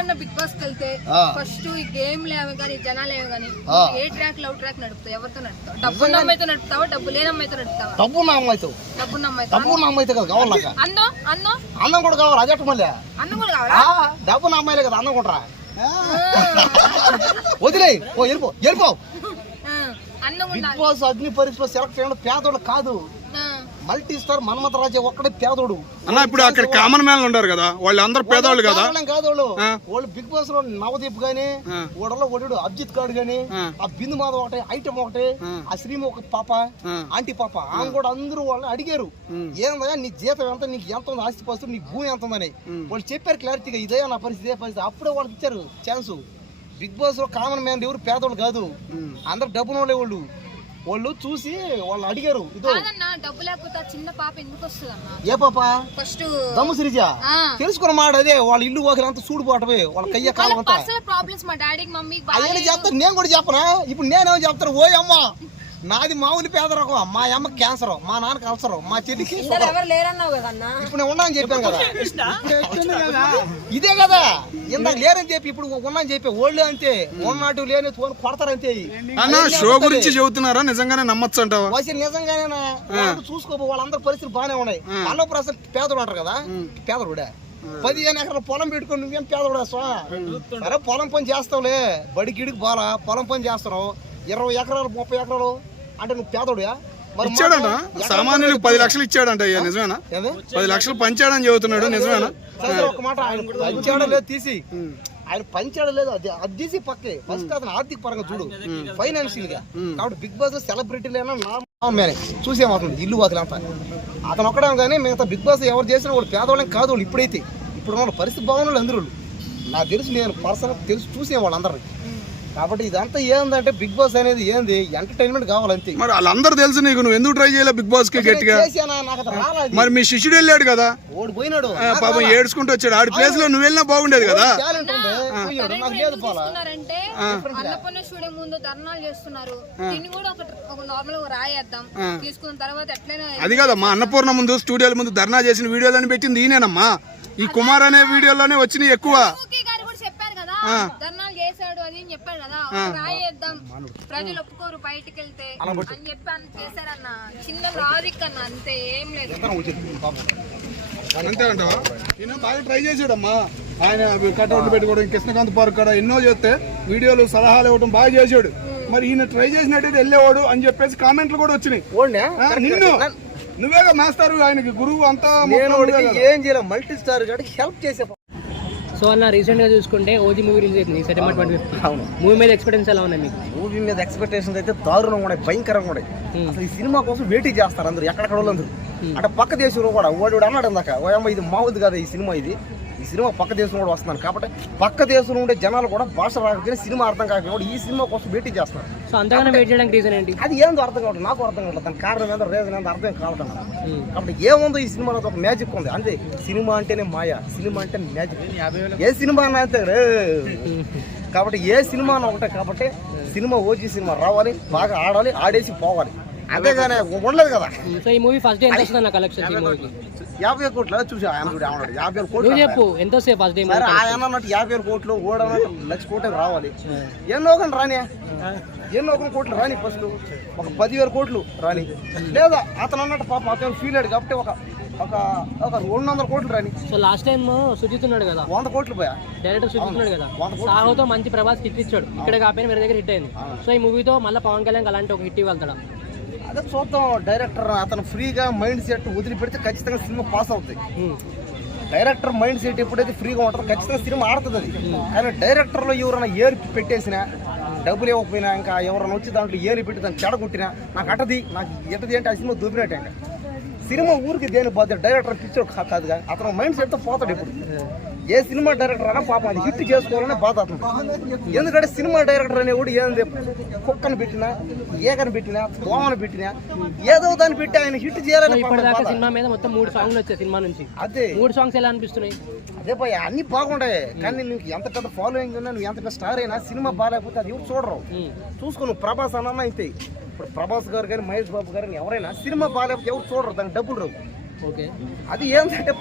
అన్న బిగ్ బాస్కి వెళ్తే ఫస్ట్ ఈ గేమ్ లేవు కానీ జనాలు కానీ ఏ ట్రాక్ లవ్ ట్రాక్ నడుపుతావు? ఎవరితో నడుపుతావు? డబ్బు నడుపుతావా? డబ్బు లేని అమ్మాయితో నడుపుతావా? డబ్బు డబ్బు కదా కావాలి నాకు. అందం అందం అన్నం. కూడా కావాలి అదే మళ్ళీ? అన్నం కూడా కావాలా? ఆ, డబ్బు నా అమ్మాయిలే కదా అన్నం కూడా వదిలే ఓ వెళ్ళిపో వెళ్ళిపో. బిగ్ బాస్ అగ్ని పరీక్షలో సెలెక్ట్ చేయడం పేదోడు కాదు. మల్టీ స్టార్ మన్మథ రాజే ఒక్కడే పేదోడు. అన్న ఇప్పుడు అక్కడ కామన్ మ్యాన్లు ఉంటారు కదా వాళ్ళు అందరు పేదవాళ్ళు కదా. పేదోళ్ళేం కాదు వాళ్ళు బిగ్ బాస్లో నవదీప్ గాని. ఓడలో ఒడు అభిజిత్ గాడు గాని ఆ. బిందు మాధవ్ ఒకటి ఐటమ్ ఒకటి ఆ. శ్రీమ ఒక పాప. ఆంటీ పాప ఆమె కూడా అందరూ వాళ్ళని అడిగారు. ఏందయ్యా నీ జీతం ఎంత నీకు ఎంత ఉంది ఆస్తి పాస్తులు నీకు భూమి ఎంత ఉందని. వాళ్ళు చెప్పారు క్లారిటీగా ఇదే నా పరిస్థితి ఇదే పరిస్థితి. అప్పుడే వాళ్ళకి ఇచ్చారు ఛాన్స్. బిగ్ బాస్లో కామన్ మ్యాన్ ఎవరు పేదోళ్ళు కాదు. అందరు డబ్బున వాళ్ళే. వాళ్ళు చూసి వాళ్ళు అడిగారు ఇదో. కాదన్నా డబ్బు లేకపోతే ఆ చిన్న పాప ఎందుకు వస్తుంది అన్న ఏ పాప? ఫస్ట్ దమ్ము సిరిజ. తెలుసుకున్న మాట అదే వాళ్ళ ఇల్లు వాకిలంతా చూడిపోవటమే వాళ్ళ కయ్య కాలం అంతా పర్సనల్ ప్రాబ్లమ్స్ మా డాడీకి మమ్మీకి అయ్యని చెప్తాను నేను కూడా చెప్పనా? ఇప్పుడు నేనేమో చెప్తాను? ఓ అమ్మ! నాది మామూలు పేద రకం మా అమ్మ క్యాన్సర్ మా నాన్నకి అవసరం మా చెల్లికి ఇప్పుడు నేను ఉన్నాను చెప్పాను కదా. ఇదే కదా. ఇందాక లేరని చెప్పి ఇప్పుడు ఉన్నాను చెప్పి ఓళ్ళు అంతే. ఉన్నట్టు లేని తోని కొడతారు అంతే అన్న షో గురించి చెబుతున్నారా? నిజంగానే నమ్మచ్చు అంటావా? వాళ్ళు చూసుకోబో వాళ్ళందరి పరిస్థితులు బాగానే ఉన్నాయి. అల్లో ప్రసలు పేదడు అంటారు కదా? పేదడుడే? పదిహేను ఎకరాల పొలం పెట్టుకొని నువ్వేం పేదవుడా స్వా సరే పొలం పని చేస్తావులే. బడి గిడికి పోలా పొలం పని చేస్తున్నావు ఇరవై ఎకరాలు ముప్పై ఎకరాలు అంటే నువ్వు మాకు ఇచ్చాడంట. సామాన్యులకు పది లక్షలు ఇచ్చాడంట అయ్యా నిజమేనా? పది లక్షలు పంచాడని చెబుతున్నాడు నిజమేనా? ఒక మాట ఆయన పంచాడో లేదు తీసి. ఆయన పంచాడో లేదు అది అది తీసి పక్కే ఫస్ట్ అతను ఆర్థిక పరంగా చూడు. ఫైనాన్షియల్గా కాబట్టి బిగ్ బాస్ సెలబ్రిటీలైనా నా మేనే. చూసేమవుతుంది ఇల్లు వాకిలంతా అతను ఒక్కడే కానీ మిగతా బిగ్ బాస్ ఎవరు చేసినా వాళ్ళు పేదవాళ్ళం కాదు వాళ్ళు ఇప్పుడైతే. ఇప్పుడు వాళ్ళ పరిస్థితి బాగున్న అందరూ. నాకు తెలుసు నేను పర్సనల్ తెలుసు చూసే వాళ్ళందరినీ. కాబట్టి ఇదంతా ఏందంటే బిగ్ బాస్ అనేది ఏంది? ఎంటర్టైన్మెంట్ కావాలంతే. మరి వాళ్ళందరూ తెలుసు నీకు నువ్వు ఎందుకు ట్రై చేయలే బిగ్ బాస్కి గట్టిగా? మరి మీ శిష్యుడు వెళ్ళాడు కదా? ఓడి పోయినాడు ఆ, పాపం ఏడ్చుకుంటూ వచ్చాడు. ఆడి ప్లేస్లో నువ్వు వెళ్ళినా బాగుండేది కదా? టాలెంట్ ఉంది. పోయాడు నాకు లేదు పోలా. చేస్తున్నారంటే అన్నపూర్ణ స్టూడియో ముందు ధర్నాలు చేస్తున్నారు. దీన్ని కూడా ఒక ఒక నార్మల్ రాయేద్దాం. తీసుకున్న తర్వాత ఎట్లయినా అది కాదమ్మా అన్నపూర్ణ ముందు స్టూడియోల ముందు ధర్నా చేసిన వీడియోలని పెట్టింది ఈయనేనమ్మా. ఈ కుమార్ అనే వీడియోలోనే వచ్చినాయి ఎక్కువ. ఓకే గారు కూడా చెప్పారు కదా. చేశాడు అని చెప్పాడు కదా రాయేద్దాం. ప్రజలు ఒప్పుకోరు బయటికి వెళ్తే అని చెప్పి అని చేశారన్న చిన్న లాజిక్ అన్న అంతే ఏం లేదు. అంతే అంటావా? ఈయన బాగా ట్రై చేసాడమ్మా ఆయన కట్అవుట్ పెట్టుకోవడం కృష్ణకాంత్ పార్క్ కాడ ఎన్నో చేస్తే వీడియోలు సలహాలు ఇవ్వడం బాగా చేశాడు. మరి ఈయన ట్రై చేసినట్టయితే వెళ్ళేవాడు అని చెప్పేసి కామెంట్లు కూడా వచ్చినాయి. ఓడినా? ఆ, నిన్ను. నువ్వేగా మాస్టర్ ఆయనకి గురువు అంతా. ఏం చేయలేదు మల్టీ స్టార్ హెల్ప్ చేసే సో అన్న రీసెంట్గా చూసుకుంటే ఓజీ మూవీ రిలీజ్ అవుతుంది సెప్టెంబర్ ట్వంటీ అవును. మూవీ మీద ఎక్స్పీరియన్స్ ఎలా ఉన్నాయి మీకు? మూవీ మీద ఎక్స్పెక్టేషన్స్ అయితే దారుణంగా ఉన్నాయి భయంకరంగా ఉన్నాయి. అసలు ఈ సినిమా కోసం వెయిటింగ్ చేస్తారు అందరూ ఎక్కడెక్కడ వాళ్ళందరూ. అంటే పక్క దేశంలో కూడా వాడు అన్నాడు ఇందాక ఓ అమ్మ ఇది మావుది కదా ఈ సినిమా ఇది. సినిమా పక్క దేశం కూడా వస్తున్నాను. కాబట్టి పక్క దేశంలో ఉండే జనాలు కూడా భాష రాకపోతే సినిమా అర్థం కాకపోతే ఈ సినిమా కోసం వెయిటింగ్ చేస్తున్నారు. సో అంతగానే వెయిట్ చేయడానికి రీజన్ ఏంటి? అది ఏందో అర్థం కావట్లేదు. నాకు అర్థం కావట్లేదు. దాని కారణం ఏందో రీజన్ ఏందో అర్థం కావటం. కాబట్టి ఏముందో ఈ సినిమాలో ఒక మ్యాజిక్ ఉంది. అంతే. సినిమా అంటేనే మాయ. సినిమా అంటే మ్యాజిక్ ఏ సినిమా అన్నా రే. కాబట్టి ఏ సినిమా అన్నా ఒకటే. కాబట్టి సినిమా ఓజీ సినిమా. రావాలి బాగా ఆడాలి ఆడేసి పోవాలి. అంతేగానే ఉండలేదు కదా. సో ఈ మూవీ ఫస్ట్ డే ఎంత వస్తుంది అన్న కలెక్షన్ ఈ మూవీకి యాభై కోట్లు? చూసి ఆయన చూడు ఏమన్నాడు యాభై వేల కోట్లు నువ్వు చెప్పు ఎంత వస్తాయి ఫస్ట్ డే సరే ఆయన అన్నట్టు యాభై వేల కోట్లు ఓడన్నట్టు లక్ష కోట్లు రావాలి. ఎన్నో ఒక రాని ఎన్నో ఒక కోట్లు రాని ఫస్ట్ ఒక పదివేల కోట్లు రాని. లేదా అతను అన్నట్టు పాపం అతను ఫీల్ అయ్యాడు కాబట్టి ఒక ఒక ఒక రెండు వందల కోట్లు రాని. సో లాస్ట్ టైం సుజిత్ ఉన్నాడు కదా? వంద కోట్లు పోయా? డైరెక్టర్ సుజిత్ ఉన్నాడు కదా. సాహోతో మంచి ప్రభాస్ హిట్ ఇచ్చాడు. ఇక్కడ కాకపోయినా వేరే దగ్గర హిట్ అయింది. సో ఈ మూవీతో మళ్ళీ పవన్ కళ్యాణ్ అలాంటి ఒక హిట్ ఇవ్వాలి అదే చూద్దాం డైరెక్టర్ అతను ఫ్రీగా మైండ్ సెట్ వదిలిపెడితే ఖచ్చితంగా సినిమా పాస్ అవుతుంది డైరెక్టర్ మైండ్ సెట్ ఎప్పుడైతే ఫ్రీగా ఉంటుందో ఖచ్చితంగా సినిమా ఆడుతుంది అది. కానీ డైరెక్టర్లో ఎవరైనా ఏరి పెట్టేసినా డబ్బులు ఇవ్వకపోయినా ఇంకా ఎవరైనా వచ్చి దాంట్లో ఏరి పెట్టి దాన్ని చెడగొట్టినా నాకు అటది నాకు ఎటది అంటే ఆ సినిమా దూపినట్టే ఇంకా సినిమా ఊరికి దేని బాధ్యత? డైరెక్టర్ పిక్చర్ కాదుగా. అతను మైండ్ సెట్తో పోతాడు ఇప్పుడు ఏ సినిమా డైరెక్టర్ అయినా పాపం అది హిట్ చేసుకోవాలనే బాధ అతను. ఎందుకంటే సినిమా డైరెక్టర్ అనేవాడు ఏంది? కుక్కను పెట్టినా ఏకని పెట్టినా దోమను పెట్టినా ఏదో దాన్ని పెట్టి ఆయన హిట్ చేయాలని పాపం ఇప్పటిదాకా. సినిమా మీద మొత్తం మూడు సాంగ్లు వచ్చాయి సినిమా నుంచి. అదే. మూడు సాంగ్స్ ఎలా అనిపిస్తున్నాయి? అదే పోయి అన్ని బాగుంటాయి. కానీ నీకు ఎంత పెద్ద ఫాలోయింగ్ ఉన్నా నువ్వు ఎంత పెద్ద స్టార్ అయినా సినిమా బాగాలేకపోతే అది ఎవరు చూడరు. చూసుకో నువ్వు ప్రభాస్ అన్న అయితే. ఇప్పుడు ప్రభాస్ గారు కానీ మహేష్ బాబు గారు కానీ ఎవరైనా సినిమా బాగాలేకపోతే ఎవరు చూడరు. దానికి డబ్బులు రావు. అది ఏంటంటే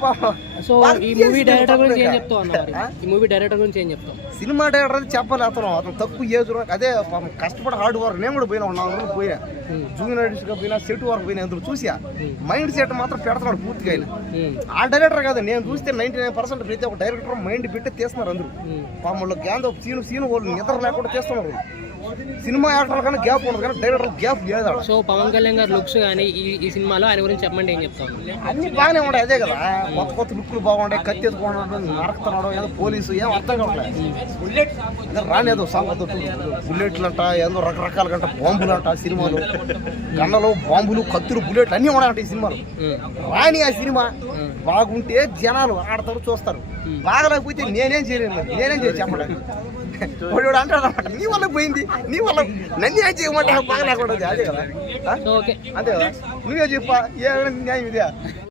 సో ఈ మూవీ డైరెక్టర్ గురించి ఏం తప్పే. చెప్తావు అన్న మరి? ఆ? ఈ మూవీ డైరెక్టర్ గురించి ఏం చెప్తావు? సినిమా డైరెక్టర్ చెప్పాలి అతను. అతను తక్కువ ఏజ్ అదే కష్టపడి హార్డ్ వర్క్ నేను కూడా పోయినా నాలుగు రోజులు పోయా. జూనియర్గా పోయినా సెట్ వర్క్ పోయినా ఎందుకు చూసా. మైండ్ సెట్ మాత్రం పెడతాడు పూర్తిగా ఆయన. ఆ డైరెక్టర్ కాదు నేను చూస్తే నైన్టీ నైన్ పర్సెంట్ ప్రతి ఒక్క డైరెక్టర్ మైండ్ పెట్టి తీస్తున్నారు అందరూ. ఉమ్. పాముల్లో గ్యాప్ సీను సీను వాళ్ళు నిద్ర లేకుండా చేస్తున్నారు సినిమా యాక్టర్ కన్నా గ్యాప్ ఉండదు కానీ డైరెక్టర్ గ్యాప్ లేదు. సో పవన్ కళ్యాణ్ గారి లుక్స్ కానీ ఈ సినిమాలో ఆయన గురించి చెప్పమంటే ఏం చెప్తావు? అన్ని బాగానే ఉన్నాయి అదే కదా. కొత్త కొత్త లుక్లు బాగుంటాయి కత్తి ఎత్తుకోవడం నరకుతున్నాడు ఏదో పోలీసు ఏం అర్థం కావట్లేదు అదే రానేదో సాంగ్ బుల్లెట్లు అంట ఏదో రకరకాల గంట బాంబులు అంట సినిమాలు. గన్నలు బాంబులు కత్తులు బుల్లెట్లు అన్నీ ఉన్నాయంట ఈ సినిమాలు. రాని ఆ సినిమా బాగుంటే జనాలు ఆడతారు చూస్తారు. బాగలేకపోతే నేనేం చేయలేను మరి. నేనేం చేసి చెప్పడానికి వాడు అంటాడు అనమాట నీ వల్ల పోయింది నీ వల్ల నన్ను ఏం చేయమంటే బాగలేకుండా అదే కదా ఆ? సో ఓకే అంతే కదా నువ్వే చెప్పా ఏ న్యాయం ఇదే